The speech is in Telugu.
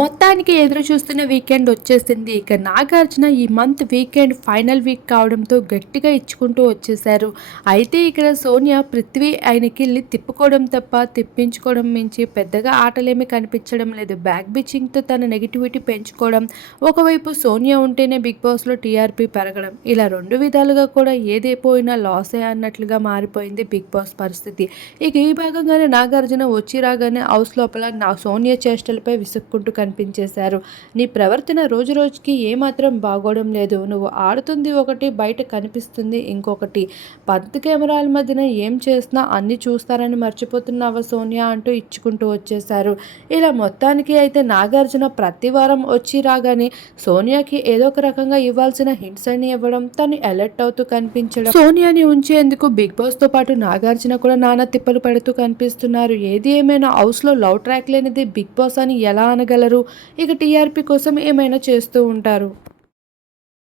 మొత్తానికి ఎదురు చూస్తున్న వీకెండ్ వచ్చేసింది. ఇక నాగార్జున ఈ మంత్ వీకెండ్ ఫైనల్ వీక్ కావడంతో గట్టిగా ఇచ్చుకుంటూ వచ్చేశారు. అయితే ఇక్కడ సోనియా పృథ్వీ ఆయనకిళ్ళి తిప్పుకోవడం తప్ప తిప్పించుకోవడం మించి పెద్దగా ఆటలేమీ కనిపించడం లేదు. బ్యాక్ బిచ్చింగ్తో తన నెగిటివిటీ పెంచుకోవడం, ఒకవైపు సోనియా ఉంటేనే బిగ్ బాస్లో టీఆర్పీ పెరగడం, ఇలా రెండు విధాలుగా కూడా ఏదైపోయినా లాసే అన్నట్లుగా మారిపోయింది బిగ్ బాస్ పరిస్థితి. ఇక ఈ భాగంగానే నాగార్జున వచ్చి రాగానే హౌస్ లోపల సోనియా చేష్టలపై విసుక్కుంటూ కనిపించేశారు. నీ ప్రవర్తన రోజు రోజుకి ఏమాత్రం బాగోవడం లేదు. నువ్వు ఆడుతుంది ఒకటి, బయట కనిపిస్తుంది ఇంకొకటి. పంత్ కెమెరాల మధ్యన ఏం చేసినా అన్ని చూస్తారని మర్చిపోతున్నావా సోనియా అంటూ ఇచ్చుకుంటూ వచ్చేశారు. ఇలా మొత్తానికి అయితే నాగార్జున ప్రతి వారం వచ్చి రాగానే సోనియాకి ఏదో ఒక రకంగా ఇవ్వాల్సిన హింట్స్ అని ఇవ్వడం, తను అలర్ట్ అవుతూ కనిపించడం, సోనియాని ఉంచేందుకు బిగ్ బాస్ తో పాటు నాగార్జున కూడా నానా తిప్పలు పడుతూ కనిపిస్తున్నారు. ఏది ఏమైనా హౌస్ లో లవ్ ట్రాక్ లేనిది బిగ్ బాస్ అని ఎలా అనగలరు? ఇక టీఆర్పీ కోసం ఏమైనా చేస్తూ ఉంటారు.